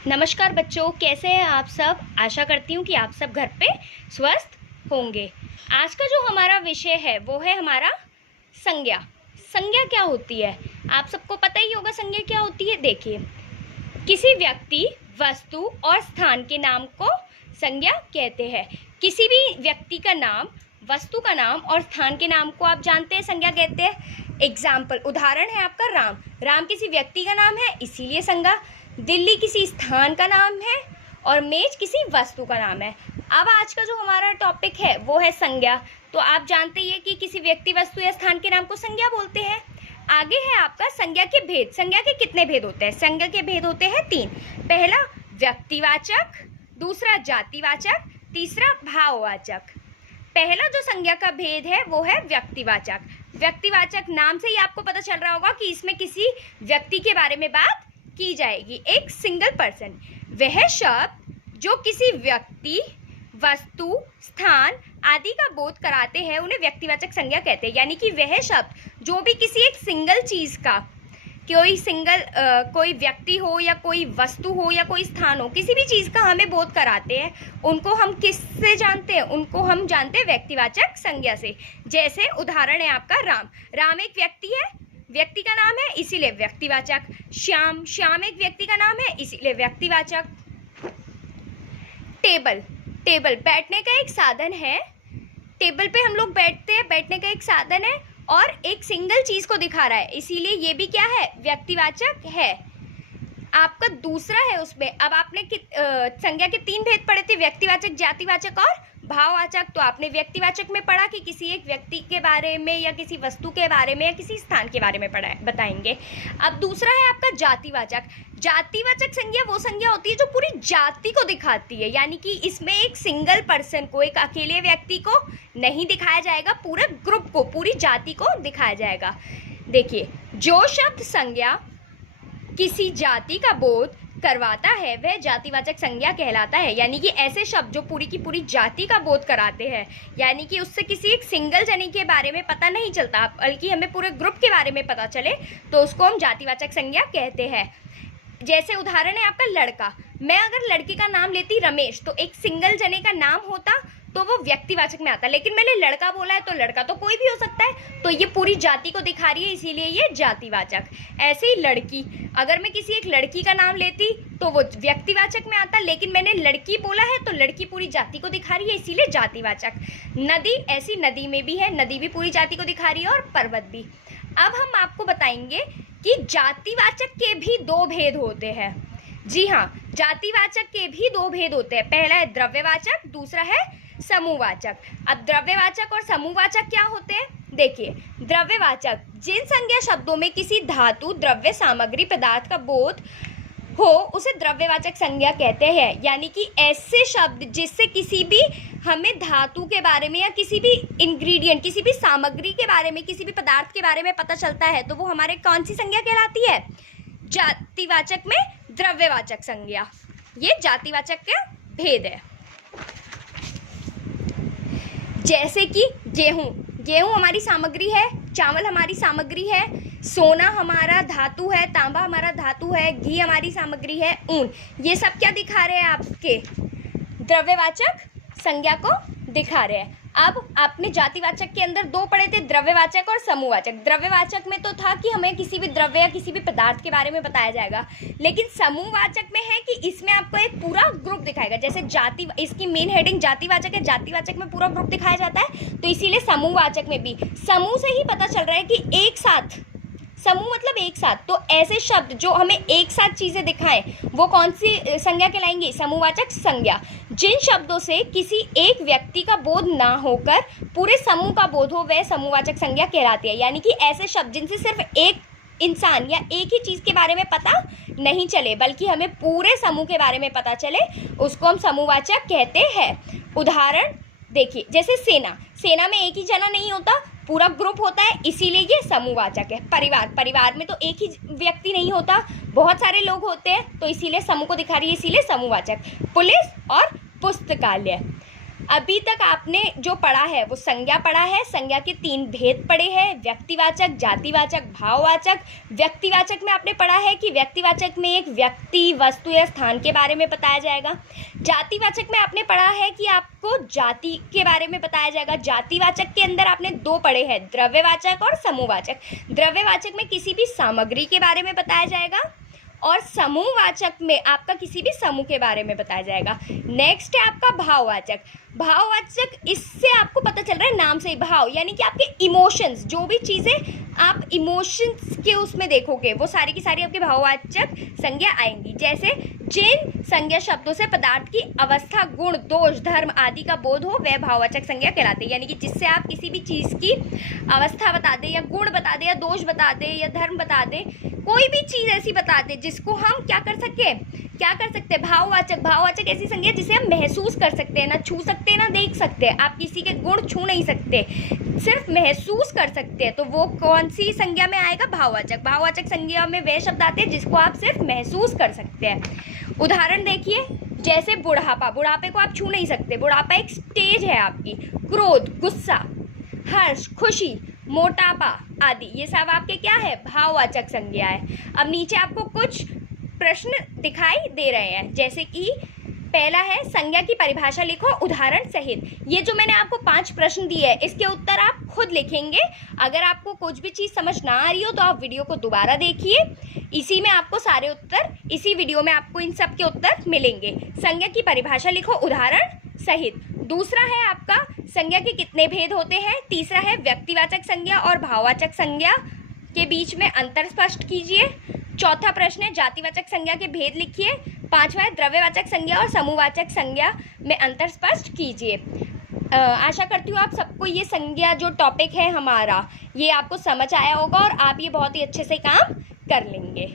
नमस्कार बच्चों, कैसे हैं आप सब। आशा करती हूँ कि आप सब घर पे स्वस्थ होंगे। आज का जो हमारा विषय है वो है हमारा संज्ञा। संज्ञा क्या होती है आप सबको पता ही होगा। संज्ञा क्या होती है, देखिए, किसी व्यक्ति, वस्तु और स्थान के नाम को संज्ञा कहते हैं। किसी भी व्यक्ति का नाम, वस्तु का नाम और स्थान के नाम को आप जानते हैं संज्ञा कहते हैं। एग्जाम्पल, उदाहरण है आपका राम। राम किसी व्यक्ति का नाम है, इसीलिए संज्ञा। दिल्ली किसी स्थान का नाम है और मेज किसी वस्तु का नाम है। अब आज का जो हमारा टॉपिक है वो है संज्ञा। तो आप जानते ही है कि किसी व्यक्ति, वस्तु या स्थान के नाम को संज्ञा बोलते हैं। आगे है आपका संज्ञा के भेद। संज्ञा के कितने भेद होते हैं? संज्ञा के भेद होते हैं 3। पहला व्यक्तिवाचक, दूसरा जातिवाचक, तीसरा भाववाचक। पहला जो संज्ञा का भेद है वो है व्यक्तिवाचक। व्यक्तिवाचक नाम से ही आपको पता चल रहा होगा कि इसमें किसी व्यक्ति के बारे में बात की जाएगी, एक सिंगल पर्सन। वह शब्द जो किसी व्यक्ति, वस्तु, स्थान आदि का बोध कराते हैं उन्हें व्यक्तिवाचक संज्ञा कहते हैं। यानी कि वह शब्द जो भी किसी एक सिंगल चीज़ का, कोई व्यक्ति हो या कोई वस्तु हो या कोई स्थान हो, किसी भी चीज़ का हमें बोध कराते हैं, उनको हम किससे जानते हैं? उनको हम जानते हैं व्यक्तिवाचक संज्ञा से। जैसे उदाहरण है आपका राम। राम एक व्यक्ति है, व्यक्ति का नाम है, इसीलिए व्यक्तिवाचक। श्याम, श्याम एक व्यक्ति का नाम है, इसीलिए व्यक्तिवाचक। टेबल, टेबल बैठने का एक साधन है। टेबल पे हम लोग बैठते हैं, बैठने का एक साधन है और एक सिंगल चीज को दिखा रहा है, इसीलिए ये भी क्या है? व्यक्तिवाचक है। आपका दूसरा है उसमें। अब आपने संज्ञा के 3 भेद पढ़े थे, व्यक्तिवाचक, जातिवाचक और भाववाचक। तो आपने व्यक्तिवाचक में पढ़ा कि किसी एक व्यक्ति के बारे में या किसी वस्तु के बारे में या किसी स्थान के बारे में बताएंगे। अब दूसरा है आपका जातिवाचक। जातिवाचक संज्ञा वो संज्ञा होती है जो पूरी जाति को दिखाती है। यानी कि इसमें एक सिंगल पर्सन को, एक अकेले व्यक्ति को नहीं दिखाया जाएगा, पूरे ग्रुप को, पूरी जाति को दिखाया जाएगा। देखिए, जो शब्द संज्ञा किसी जाति का बोध करवाता है वह जातिवाचक संज्ञा कहलाता है। यानी कि ऐसे शब्द जो पूरी की पूरी जाति का बोध कराते हैं, यानी कि उससे किसी एक सिंगल जने के बारे में पता नहीं चलता, बल्कि हमें पूरे ग्रुप के बारे में पता चले, तो उसको हम जातिवाचक संज्ञा कहते हैं। जैसे उदाहरण है आपका लड़का। मैं अगर लड़के का नाम लेती रमेश, तो एक सिंगल जने का नाम होता तो वो व्यक्तिवाचक में आता, लेकिन मैंने लड़का बोला है तो लड़का तो कोई भी हो सकता है, तो ये पूरी जाति को दिखा रही है, इसीलिए ये जातिवाचक। ऐसे ही लड़की, अगर मैं किसी एक लड़की का नाम लेती तो वो व्यक्तिवाचक में आता, लेकिन मैंने लड़की बोला है तो लड़की पूरी जाति को दिखा रही है, इसीलिए जातिवाचक। नदी, ऐसी नदी में भी है, नदी भी पूरी जाति को दिखा रही है और पर्वत भी। अब हम आपको बताएंगे कि जातिवाचक के भी 2 भेद होते हैं। जी हाँ, जातिवाचक के भी 2 भेद होते हैं। पहला है द्रव्यवाचक, दूसरा है समूहवाचक। अब द्रव्यवाचक और समूहवाचक क्या होते हैं? देखिए, द्रव्यवाचक जिन संज्ञा शब्दों में किसी धातु, द्रव्य, सामग्री, पदार्थ का बोध हो उसे द्रव्यवाचक संज्ञा कहते हैं। यानी कि ऐसे शब्द जिससे किसी भी हमें धातु के बारे में या किसी भी इंग्रेडिएंट, किसी भी सामग्री के बारे में, किसी भी पदार्थ के बारे में पता चलता है, तो वो हमारे कौन सी संज्ञा कहलाती है? जातिवाचक में द्रव्यवाचक संज्ञा। ये जातिवाचक का भेद है। जैसे कि गेहूं, गेहूं हमारी सामग्री है, चावल हमारी सामग्री है, सोना हमारा धातु है, तांबा हमारा धातु है, घी हमारी सामग्री है, ऊन। ये सब क्या दिखा रहे हैं? आपके द्रव्यवाचक संज्ञा को दिखा रहे हैं। अब आपने जातिवाचक के अंदर 2 पढ़े थे, द्रव्यवाचक और समूहवाचक। द्रव्यवाचक में तो था कि हमें किसी भी द्रव्य या किसी भी पदार्थ के बारे में बताया जाएगा, लेकिन समूहवाचक में है कि इसमें आपको एक पूरा ग्रुप दिखाएगा। जैसे जाति, इसकी मेन हेडिंग जातिवाचक है, जातिवाचक में पूरा ग्रुप दिखाया जाता है, तो इसीलिए समूहवाचक में भी समूह से ही पता चल रहा है कि एक साथ, समूह मतलब एक साथ। तो ऐसे शब्द जो हमें एक साथ चीज़ें दिखाएं वो कौन सी संज्ञा कहलाएंगी? समूहवाचक संज्ञा। जिन शब्दों से किसी एक व्यक्ति का बोध ना होकर पूरे समूह का बोध हो वह समूहवाचक संज्ञा कहलाती है। यानी कि ऐसे शब्द जिनसे सिर्फ एक इंसान या एक ही चीज़ के बारे में पता नहीं चले, बल्कि हमें पूरे समूह के बारे में पता चले, उसको हम समूहवाचक कहते हैं। उदाहरण देखिए, जैसे सेना। सेना में एक ही जना नहीं होता, पूरा ग्रुप होता है, इसीलिए ये समूहवाचक है। परिवार, परिवार में तो एक ही व्यक्ति नहीं होता, बहुत सारे लोग होते हैं, तो इसीलिए समूह को दिखा रही है, इसीलिए समूहवाचक। पुलिस और पुस्तकालय। अभी तक आपने जो पढ़ा है वो संज्ञा पढ़ा है, संज्ञा के 3 भेद पढ़े हैं, व्यक्तिवाचक, जातिवाचक, भाववाचक। व्यक्तिवाचक में आपने पढ़ा है कि व्यक्तिवाचक में एक व्यक्ति, वस्तु या स्थान के बारे में बताया जाएगा। जातिवाचक में आपने पढ़ा है कि आपको जाति के बारे में बताया जाएगा। जातिवाचक के अंदर आपने 2 पढ़े हैं, द्रव्यवाचक और समूहवाचक। द्रव्यवाचक में किसी भी सामग्री के बारे में बताया जाएगा और समूहवाचक में आपका किसी भी समूह के बारे में बताया जाएगा। नेक्स्ट है आपका भाववाचक। भाववाचक, इससे आपको पता चल रहा है नाम से ही, भाव यानी कि आपके इमोशंस, जो भी चीज़ें आप इमोशंस के उसमें देखोगे वो सारी की सारी आपके भाववाचक संज्ञा आएंगी। जैसे जिन संज्ञा शब्दों से पदार्थ की अवस्था, गुण, दोष, धर्म आदि का बोध हो वह भाववाचक संज्ञा कहलाते हैं। यानी कि जिससे आप किसी भी चीज़ की अवस्था बता दें या गुण बता दें या दोष बता दें या धर्म बता दें, कोई भी चीज़ ऐसी बता दें जिसको हम क्या कर सकते हैं, भाववाचक। भाववाचक ऐसी संज्ञा जिसे हम महसूस कर सकते हैं, ना छू सकते हैं ना देख सकते हैं। आप किसी के गुण छू नहीं सकते, सिर्फ महसूस कर सकते हैं, तो वो कौन सी संज्ञा में आएगा, भाववाचक। भाववाचक संज्ञा में वे शब्द आते हैं जिसको आप सिर्फ महसूस कर सकते हैं। उदाहरण देखिए, जैसे बुढ़ापा, बुढ़ापे को आप छू नहीं सकते, बुढ़ापा एक स्टेज है आपकी। क्रोध, गुस्सा, हर्ष, खुशी, मोटापा आदि ये सब आपके क्या है, भाववाचक संज्ञा है। अब नीचे आपको कुछ प्रश्न दिखाई दे रहे हैं, जैसे कि पहला है संज्ञा की परिभाषा लिखो उदाहरण सहित। ये जो मैंने आपको 5 प्रश्न दिए हैं इसके उत्तर आप खुद लिखेंगे। अगर आपको कुछ भी चीज़ समझ ना आ रही हो तो आप वीडियो को दोबारा देखिए, इसी में आपको सारे उत्तर, इसी वीडियो में आपको इन सब के उत्तर मिलेंगे। संज्ञा की परिभाषा लिखो उदाहरण सहित। दूसरा है आपका संज्ञा के कितने भेद होते हैं। तीसरा है व्यक्तिवाचक संज्ञा और भाववाचक संज्ञा के बीच में अंतर स्पष्ट कीजिए। चौथा प्रश्न है जातिवाचक संज्ञा के भेद लिखिए। पांचवा है द्रव्यवाचक संज्ञा और समूहवाचक संज्ञा में अंतर स्पष्ट कीजिए। आशा करती हूँ आप सबको ये संज्ञा जो टॉपिक है हमारा, ये आपको समझ आया होगा और आप ये बहुत ही अच्छे से काम कर लेंगे।